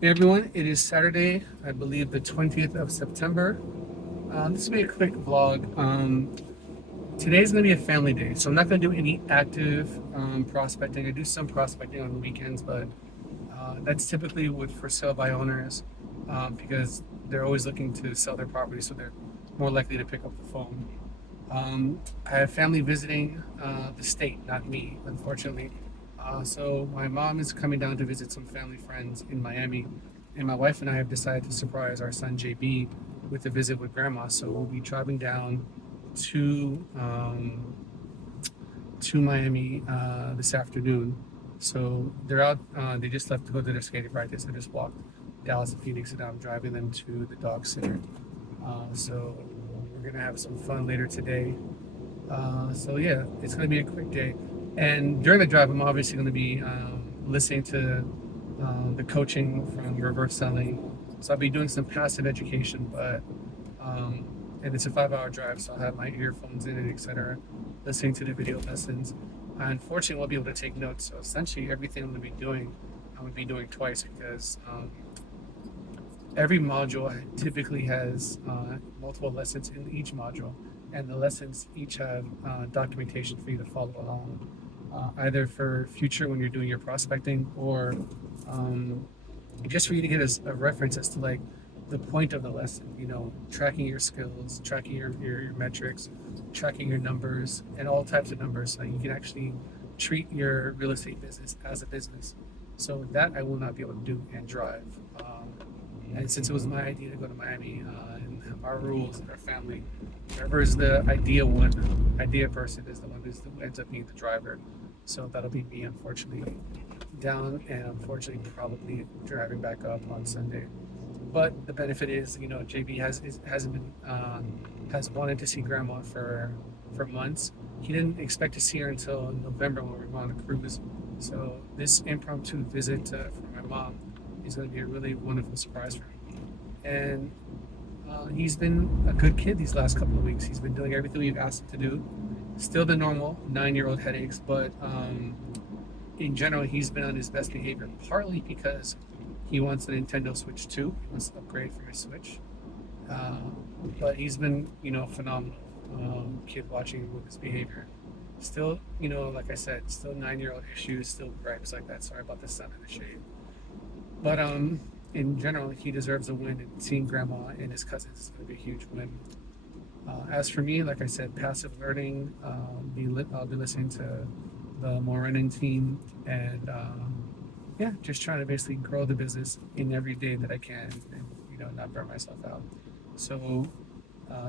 Hey everyone, it is Saturday, I believe the 20th of September. This will be a quick vlog. Today's going to be a family day, so I'm not going to do any active prospecting. I do some prospecting on the weekends, but that's typically with for sale by owners because they're always looking to sell their property, so they're more likely to pick up the phone. I have family visiting the state, not me, unfortunately. So my mom is coming down to visit some family friends in Miami, and my wife and I have decided to surprise our son JB with a visit with grandma. So we'll be driving down to to Miami this afternoon. So they're out. They just left to go to their skating practice. I just walked Dallas and Phoenix, and now I'm driving them to the dog center. So we're gonna have some fun later today. So yeah, it's gonna be a quick day. And during the drive, I'm obviously gonna be listening to the coaching from reverse selling. So I'll be doing some passive education, but um, and it's a 5 hour drive, so I'll have my earphones in and etc. Listening to the video lessons. I unfortunately won't be able to take notes. So essentially, everything I'm gonna be doing, I'm gonna be doing twice because every module typically has multiple lessons in each module, and the lessons each have documentation for you to follow along, either for future when you're doing your prospecting or um, just for you to get a reference as to like the point of the lesson. You know, tracking your skills, tracking your metrics, tracking your numbers, and all types of numbers, so you can actually treat your real estate business as a business. So that I will not be able to do and drive. And since it was my idea to go to Miami, and our rules in our family, whoever is the idea person is the one who ends up being the driver. So that'll be me, unfortunately, down and unfortunately probably driving back up on Sunday. But the benefit is, you know, JB hasn't been has wanted to see Grandma for months. He didn't expect to see her until November when we were on a cruise. So this impromptu visit for my mom is going to be a really wonderful surprise for him. And he's been a good kid these last couple of weeks. He's been doing everything we've asked him to do. Still the normal 9-year-old headaches, but in general, he's been on his best behavior. Partly because he wants a Nintendo Switch 2. He wants to upgrade from his Switch. Uh, but he's been, you know, phenomenal kid watching with his behavior. Still, you know, like I said, still 9-year-old issues, still gripes like that. Sorry about the sun and the shade. But in general, he deserves a win, and seeing grandma and his cousins is going to be a huge win. As for me, like I said, passive learning. I'll be listening to the Morenin team, and yeah, just trying to basically grow the business in every day that I can, and you know, not burn myself out. So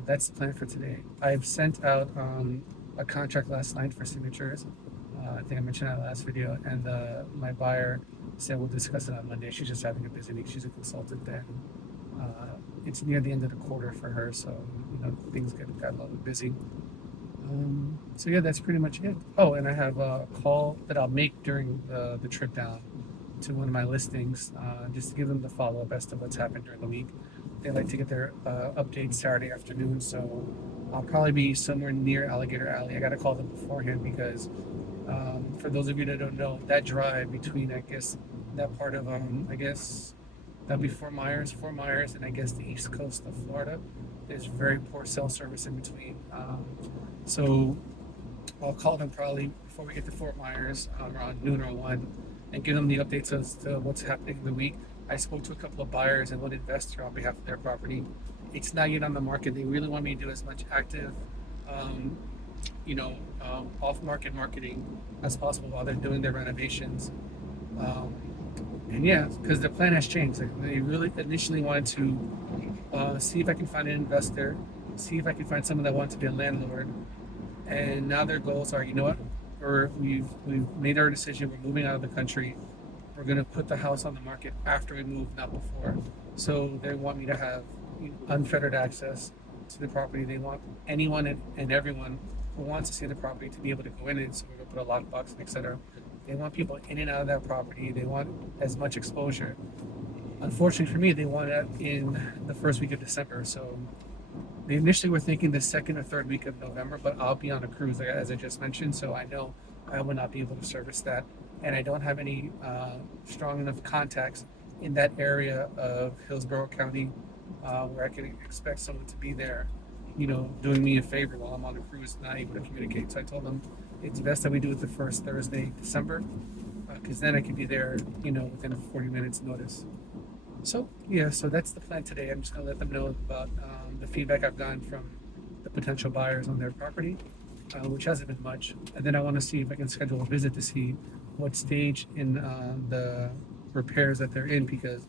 that's the plan for today. I've sent out a contract last night for signatures. I think I mentioned that last video, and my buyer said we'll discuss it on Monday. She's just having a busy week. She's a consultant there. It's near the end of the quarter for her, so you know things got a little bit busy. So yeah, that's pretty much it. Oh, and I have a call that I'll make during the trip down to one of my listings, just to give them the follow up as to what's happened during the week. They like to get their updates Saturday afternoon, so I'll probably be somewhere near Alligator Alley. I got to call them beforehand because for those of you that don't know, that drive between, I guess, that part of, I guess, that'd be Fort Myers, and I guess the east coast of Florida. There's very poor cell service in between. So I'll call them probably before we get to Fort Myers around noon or 1 and give them the updates as to what's happening in the week. I spoke to a couple of buyers and one investor on behalf of their property. It's not yet on the market. They really want me to do as much active, um, off-market marketing as possible while they're doing their renovations. Um, and yeah, because the plan has changed. Like, they really initially wanted to see if I can find an investor, see if I can find someone that wants to be a landlord, and now their goals are, you know what, we've made our decision. We're moving out of the country. We're going to put the house on the market after we move, not before. So they want me to have unfettered access to the property. They want anyone and everyone who wants to see the property to be able to go in it. So we're going to put a lockbox, etc. They want people in and out of that property. They want as much exposure. Unfortunately for me, they want it in the first week of December. So they initially were thinking the second or third week of November, but I'll be on a cruise, as I just mentioned, so I know I will not be able to service that, and I don't have any strong enough contacts in that area of Hillsborough County, where I can expect someone to be there, doing me a favor while I'm on a cruise, not able to communicate. So I told them it's best that we do it the first Thursday, December, because then I can be there, within 40 minutes notice. So yeah, so that's the plan today. I'm just gonna let them know about the feedback I've gotten from the potential buyers on their property, which hasn't been much. And then I want to see if I can schedule a visit to see what stage in the repairs that they're in, because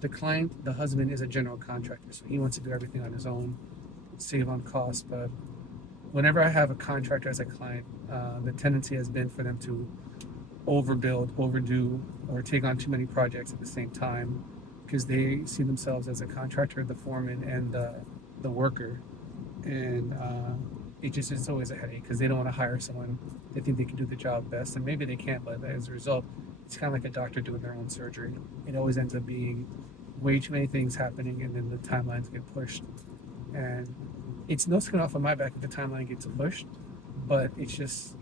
the client, the husband, is a general contractor, so he wants to do everything on his own, save on costs. But whenever I have a contractor as a client, the tendency has been for them to overbuild, overdo, or take on too many projects at the same time, because they see themselves as a contractor, the foreman, and the worker. And it's always a headache because they don't want to hire someone they think they can do the job best, and maybe they can, but as a result, it's kind of like a doctor doing their own surgery. It always ends up being way too many things happening, and then the timelines get pushed. And it's no skin off of my back if the timeline gets pushed, but it's just,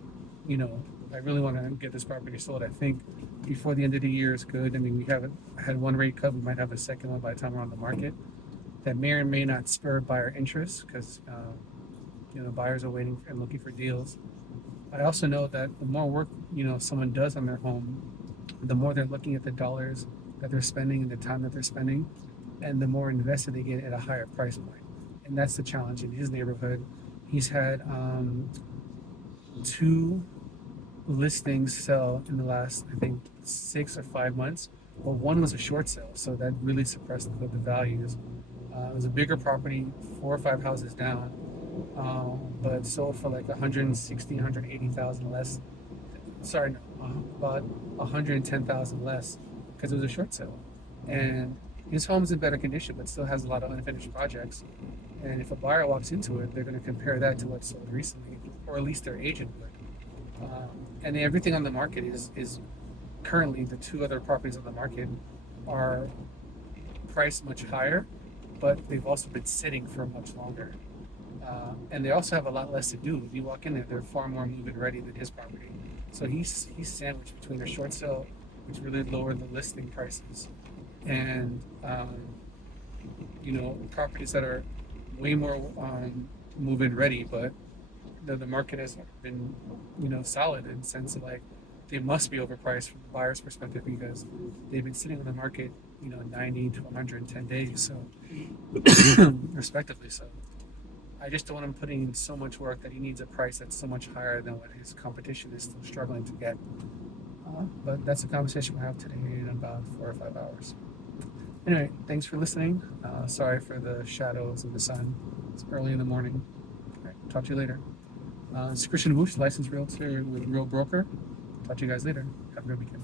you know, I really want to get this property sold. I think before the end of the year is good. I mean, we haven't had one rate cut. We might have a second one by the time we're on the market. That may or may not spur buyer interest because, buyers are waiting and looking for deals. I also know that the more work, someone does on their home, the more they're looking at the dollars that they're spending and the time that they're spending, and the more invested they get at a higher price point. And that's the challenge in his neighborhood. He's had two listings sell in the last, I think, 6 or 5 months. Well, one was a short sale, so that really suppressed the values. It was a bigger property, 4 or 5 houses down, but sold for like 160, 180,000 less. Sorry, no, about 110,000 less because it was a short sale. And his home's in better condition, but still has a lot of unfinished projects. And if a buyer walks into it, they're going to compare that to what sold recently, or at least their agent would. And everything on the market is currently, the two other properties on the market are priced much higher, but they've also been sitting for much longer. And they also have a lot less to do. If you walk in there, they're far more move-in ready than his property. So he's sandwiched between a short sale, which really lowered the listing prices, and properties that are way more move-in ready, but the market has been solid in the sense of like they must be overpriced from the buyer's perspective because they've been sitting on the market 90 to 110 days, so respectively. So I just don't want him putting in so much work that he needs a price that's so much higher than what his competition is still struggling to get. But that's a conversation we'll have today in about 4 or 5 hours. Anyway, thanks for listening. Sorry for the shadows of the sun. It's early in the morning. All right, talk to you later. It's Christian Woosh, licensed realtor with Real Broker. Talk to you guys later. Have a good weekend.